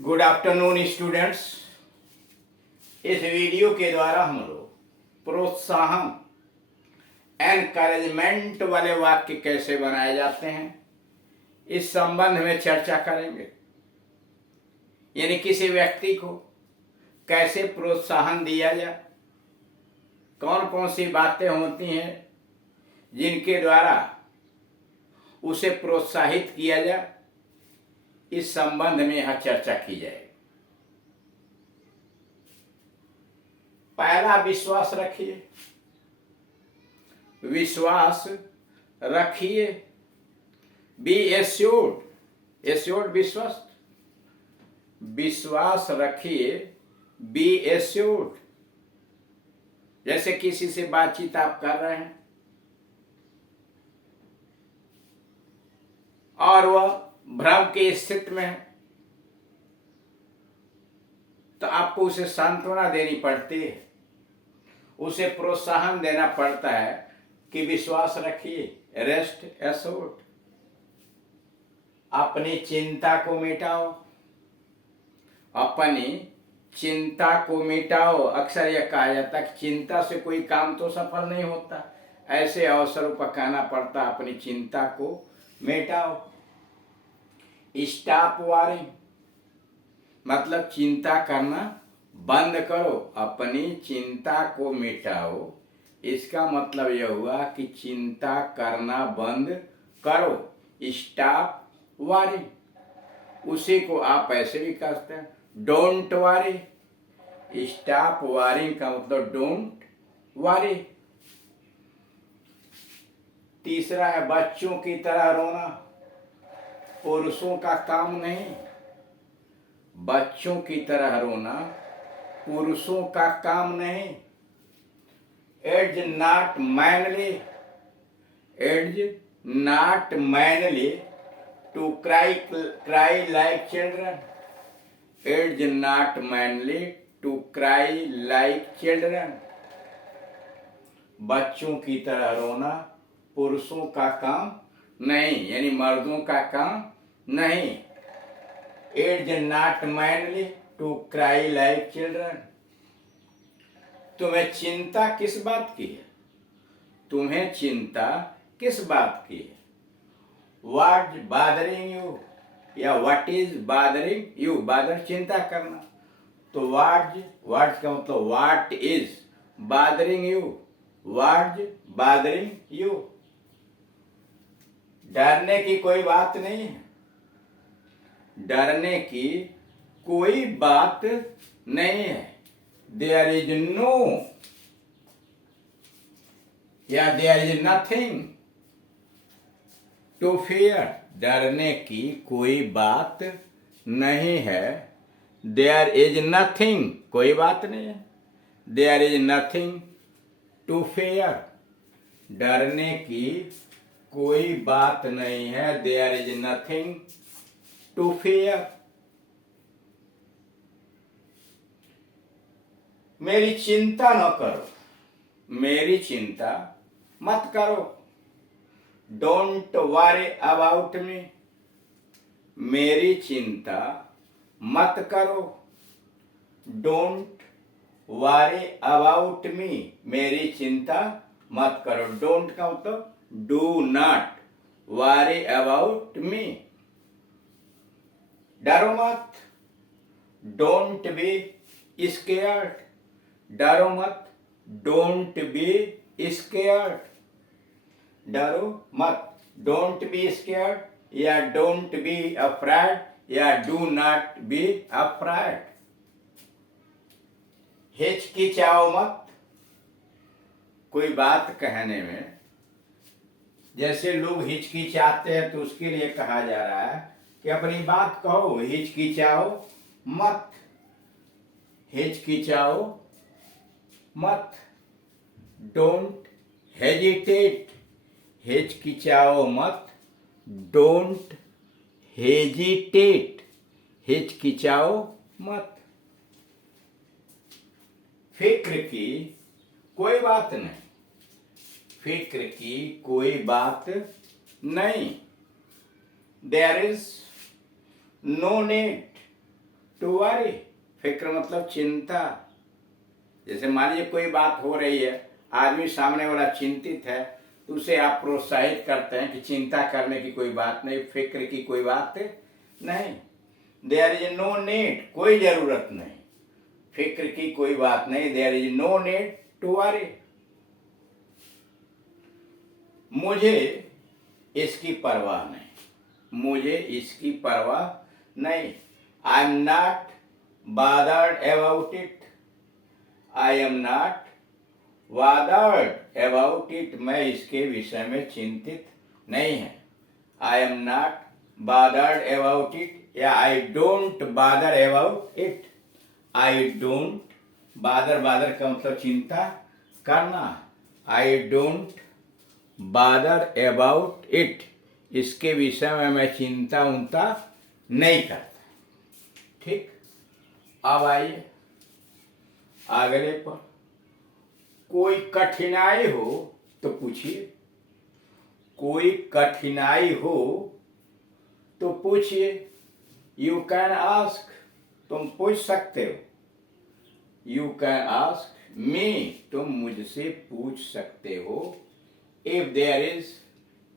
Good afternoon students. इस video के द्वारा हम लोग प्रोत्साहन एनकरेजमेंट वाले वाक्य कैसे बनाए जाते हैं इस संबंध में चर्चा करेंगे। यानी किसी व्यक्ति को कैसे प्रोत्साहन दिया जाए, कौन कौन सी बातें होती हैं जिनके द्वारा उसे प्रोत्साहित किया जाए, इस संबंध में यहां चर्चा की जाएगी। पहला, विश्वास रखिए। विश्वास रखिए, बी एश्योर्ड। एश्योर्ड विश्वस्त। विश्वास रखिए, बी एश्योर्ड। जैसे किसी से बातचीत आप कर रहे हैं और वह भ्रम की स्थिति में है, तो आपको उसे सांत्वना देनी पड़ती है, उसे प्रोत्साहन देना पड़ता है कि विश्वास रखिए, रेस्ट एश्योर्ड। अपनी चिंता को मिटाओ, अपनी चिंता को मिटाओ। अक्सर यह कहा जाता है कि चिंता से कोई काम तो सफल नहीं होता। ऐसे अवसरों पर कहना पड़ता है अपनी चिंता को मिटाओ। स्टॉप वॉरिंग मतलब चिंता करना बंद करो, अपनी चिंता को मिटाओ। इसका मतलब यह हुआ कि चिंता करना बंद करो। स्टॉप वॉरिंग, उसी को आप ऐसे भी कहते हैं डोंट वॉरी। स्टॉप वॉरिंग का मतलब डोंट वॉरी। तीसरा है बच्चों की तरह रोना। पुरुषों का काम नहीं। बच्चों की तरह रोना पुरुषों का काम नहीं। It's not manly, it's not manly to cry like children. It's not manly to cry like children. बच्चों की तरह रोना पुरुषों का काम नहीं, यानी मर्दों का काम नहीं। It's not manly to cry like children. तुम्हें चिंता किस बात की है? तुम्हें चिंता किस बात की है? व्हाट बादरिंग यू या what is bothering you. Bother चिंता करना, तो व्हाट का मतलब what is bothering you. What bothering you. डरने की कोई बात नहीं है। डरने की कोई बात नहीं है। देयर इज नो या there is nothing to fear. डरने की कोई बात नहीं है। देयर इज नथिंग, कोई बात नहीं है। There is nothing to fear. डरने की कोई बात नहीं है। There is nothing to fear. मेरी चिंता न करो, मेरी चिंता मत करो। Don't worry about me. मेरी चिंता मत करो। Don't worry about me. मेरी चिंता मत करो। डोंट का मतलब do not worry about me. डरो मत। Don't be scared. डरो मत। Don't be scared. डरो मत। डोंट बी स्केयर्ड या डोंट बी अफ्रेड या डू नॉट बी अफ्रेड। हिचकिचाओ मत। कोई बात कहने में जैसे लोग हिचकिचाते हैं तो उसके लिए कहा जा रहा है कि अपनी बात कहो, हिचकिचाओ मत। हिचकिचाओ मत। Don't hesitate. हिचकिचाओ मत। Don't hesitate. हिचकिचाओ मत। फिक्र की कोई बात नहीं। फिक्र की कोई बात नहीं। There is no need to worry. फिक्र मतलब चिंता। जैसे मान लीजिए कोई बात हो रही है, आदमी सामने वाला चिंतित है, तो उसे आप प्रोत्साहित करते हैं कि चिंता करने की कोई बात नहीं, फिक्र की कोई बात नहीं। देयर इज नो नीड, कोई जरूरत नहीं, फिक्र की कोई बात नहीं। There is no need to worry. मुझे इसकी परवाह नहीं, मुझे इसकी परवाह नहीं। I am not bothered about it, I am not bothered about it, मैं इसके विषय में चिंतित नहीं है। I am not bothered about it, या I don't bother about it, I don't bother का मतलब चिंता करना। I don't bother about it, इसके विषय में मैं चिंता उनता नहीं करता। ठीक, अब आइए अगले पर। कोई कठिनाई हो तो पूछिए, कोई कठिनाई हो तो पूछिए। यू कैन आस्क, तुम पूछ सकते हो। यू कैन आस्क मी, तुम मुझसे पूछ सकते हो। If there is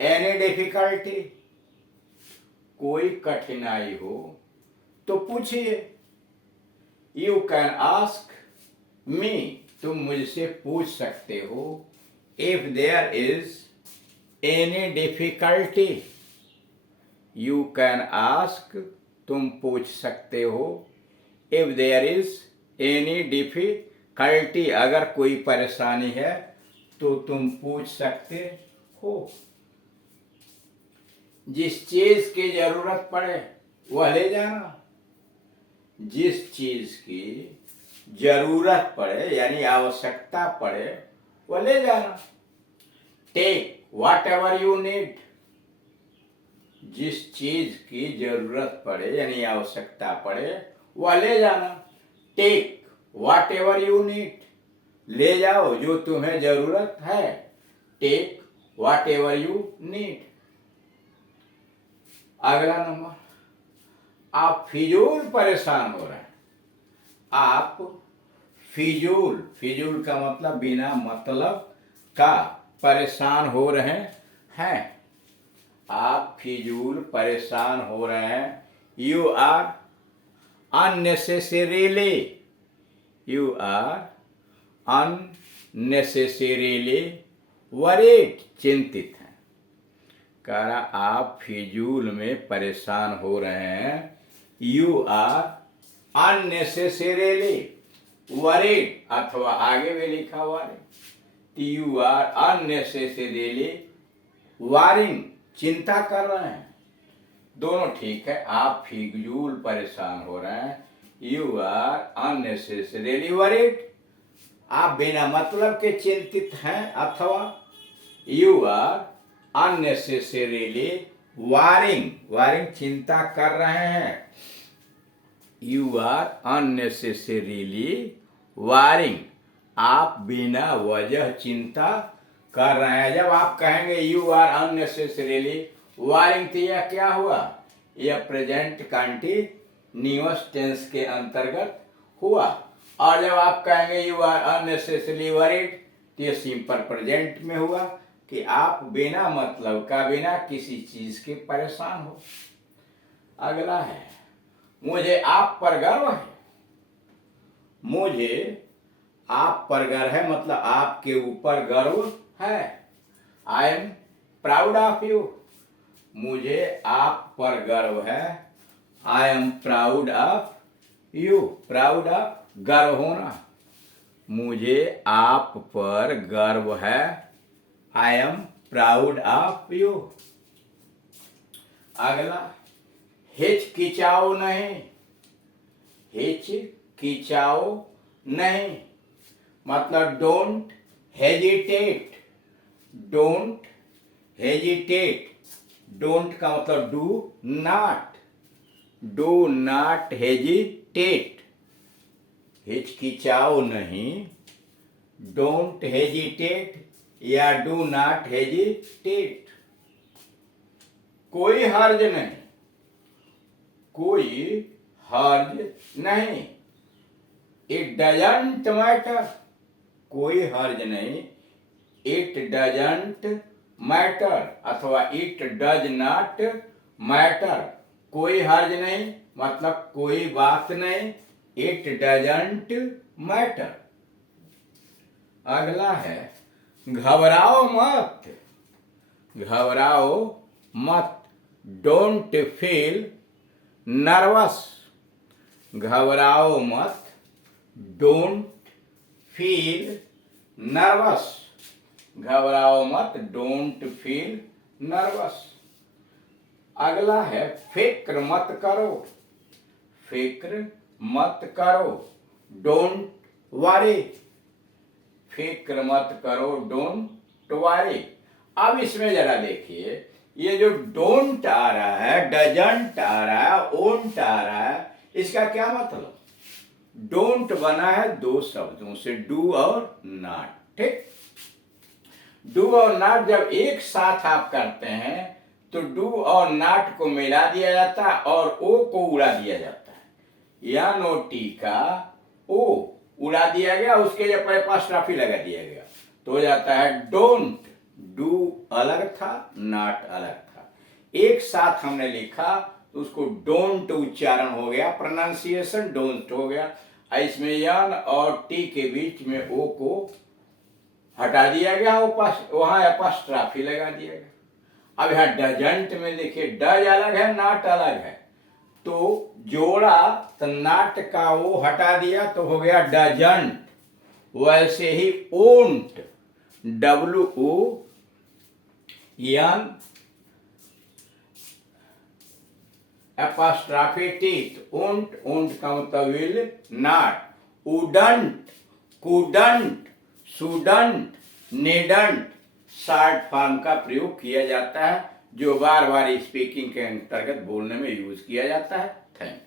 any difficulty, कोई कठिनाई हो तो पूछिए। यू कैन आस्क मी, तुम मुझसे पूछ सकते हो। If there is any difficulty, you can ask, तुम पूछ सकते हो। If there is any difficulty, अगर कोई परेशानी है तो तुम पूछ सकते हो। जिस चीज की जरूरत पड़े वह ले जाना। जिस चीज की जरूरत पड़े यानी आवश्यकता पड़े वह ले जाना। Take whatever you need, जिस चीज की जरूरत पड़े यानी आवश्यकता पड़े वह ले जाना। Take whatever you need, ले जाओ जो तुम्हें जरूरत है। Take whatever you need. अगला नंबर, आप फिजूल परेशान हो रहे हैं। आप फिजूल, फिजूल का मतलब बिना मतलब का, परेशान हो रहे हैं। आप फिजूल परेशान हो रहे हैं। You are unnecessarily, you are unnecessarily worried, चिंतित हैं। कह रहा आप फिजूल में परेशान हो रहे हैं। यू आर अननेसेसरीली वरीड, अथवा आगे भी लिखा हुआ है यू आर अननेसेसरीली वरिंग, चिंता कर रहे हैं। दोनों ठीक है। आप फिजूल परेशान हो रहे हैं। यू आर अननेसेसरीली वरीड, आप बिना मतलब के चिंतित हैं। अथवा you are unnecessarily worrying, worrying चिंता कर रहे हैं। यू आर अननेसेसरीली वरिंग, आप बिना वजह चिंता कर रहे हैं। जब आप कहेंगे यू आर अननेसेसरीली वरिंग, तो यह क्या हुआ? यह प्रेजेंट कंटीन्यूअस टेंस के अंतर्गत हुआ। और जब आप कहेंगे यू आर अननेसेसरीली वरीड, तो यह सिंपल प्रेजेंट में हुआ कि आप बिना मतलब का, बिना किसी चीज के परेशान हो। अगला है, मुझे आप पर गर्व है। मुझे आप पर गर्व है मतलब आपके ऊपर गर्व है। I am proud of you, मुझे आप पर गर्व है। I am proud of you, proud of गर्व होना। मुझे आप पर गर्व है। I am proud of you. अगला, हिचकिचाओ नहीं। हिचकिचाओ नहीं मतलब don't hesitate, don't hesitate. Don't का मतलब do not, do not hesitate, हिचकिचाओ नहीं। डोंट हेजिटेट या डू नॉट हेजिटेट। कोई हर्ज नहीं, कोई हर्ज नहीं, इट डजंट मैटर, कोई हर्ज नहीं, इट डजंट मैटर अथवा इट डज नॉट मैटर, कोई हर्ज नहीं मतलब कोई बात नहीं, इट डजंट मैटर। अगला है घबराओ मत, घबराओ मत, डोंट फील नर्वस, घबराओ मत, डोंट फील नर्वस, घबराओ मत, डोंट फील नर्वस। अगला है फिक्र मत करो, फिक्र मत करो, डोंट वरी, फिक्र मत करो, डोंट वरी। अब इसमें जरा देखिए, ये जो डोंट आ रहा है, डजंट आ रहा है, ओंट आ रहा है, इसका क्या मतलब? डोंट बना है दो शब्दों से, डू और नॉट। ठीक, डू और नॉट जब एक साथ आप करते हैं तो डू और नॉट को मिला दिया जाता है और ओ को उड़ा दिया जाता है, या नोटी का ओ उड़ा दिया गया, उसके जब एपॉस्ट्रॉफी लगा दिया गया तो हो जाता है डोंट। डू अलग था, नॉट अलग था, एक साथ हमने लिखा तो उसको डोंट उच्चारण हो गया, प्रोनाउंसिएशन डोंट हो गया। इसमें यन और टी के बीच में ओ को हटा दिया गया, वहां एपॉस्ट्रॉफी लगा दिया गया। अब यहाँ डजंट में देखिए, डज अलग है, नॉट अलग है, तो जोड़ा तो नॉट का वो हटा दिया तो हो गया डजंट। वैसे ही won't, W O N apostrophe T, won't, won't का मतलब will not, wouldn't, couldn't, shouldn't, needn't short form का प्रयोग किया जाता है, जो बार बार स्पीकिंग के अंतर्गत बोलने में यूज किया जाता है। Thank you.